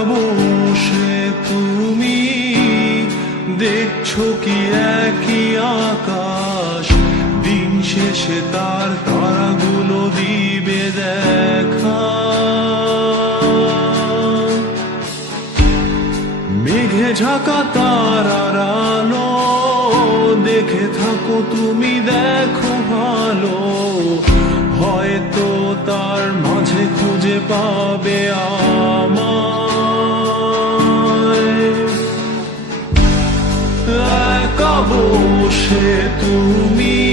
বসে তুমি দেখছ কি একই আকাশ? দিন শেষে তার তারাগুলো দিবে দেখা। মেঘে তারার আলো দেখে থাকো তুমি দেখো ভালো। হয়তো তার মাঝে খুঁজে পাবে আমায় তুমি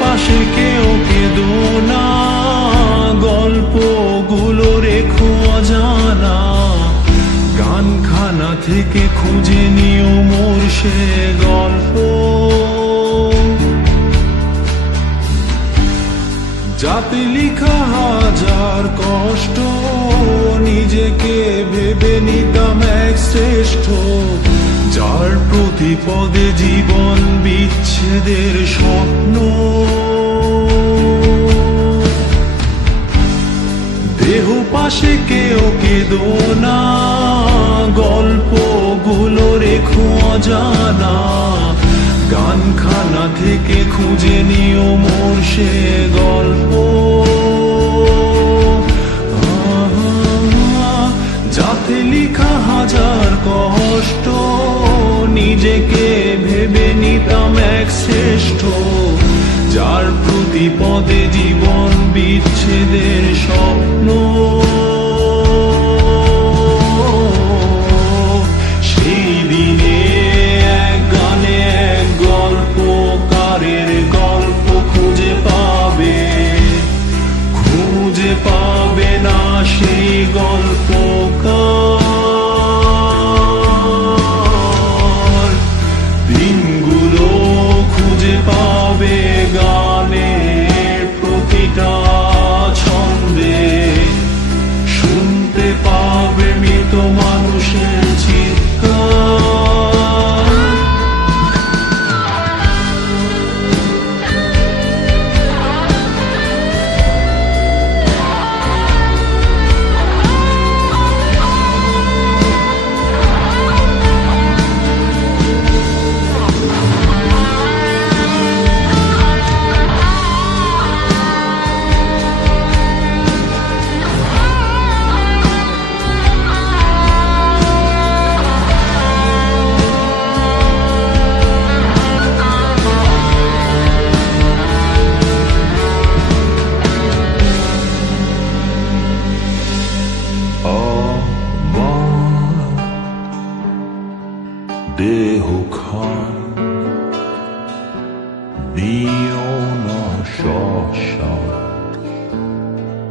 পাশে কেউ কেঁদো না। গল্পগুলো রেখো অজানা। গানখানা থেকে খুঁজে নিও মোর সে গল্প। যাতে লিখা হাজার কষ্ট, নিজেকে ভেবে নিতাম এক শ্রেষ্ঠ প্রতিপদে জীবন বিচ্ছেদের স্বপ্ন। দেহ পাশে কেউ কেঁদো না, গল্পগুলো রেখো অজানা। গানখানা থেকে খুঁজে নিও মোর সে গল্প। যাতে লিখা হাজার কষ্ট। নিজেকে ভেবে নিতাম এক শ্রেষ্ঠ যার প্রতি পদে জীবন বিচ্ছেদের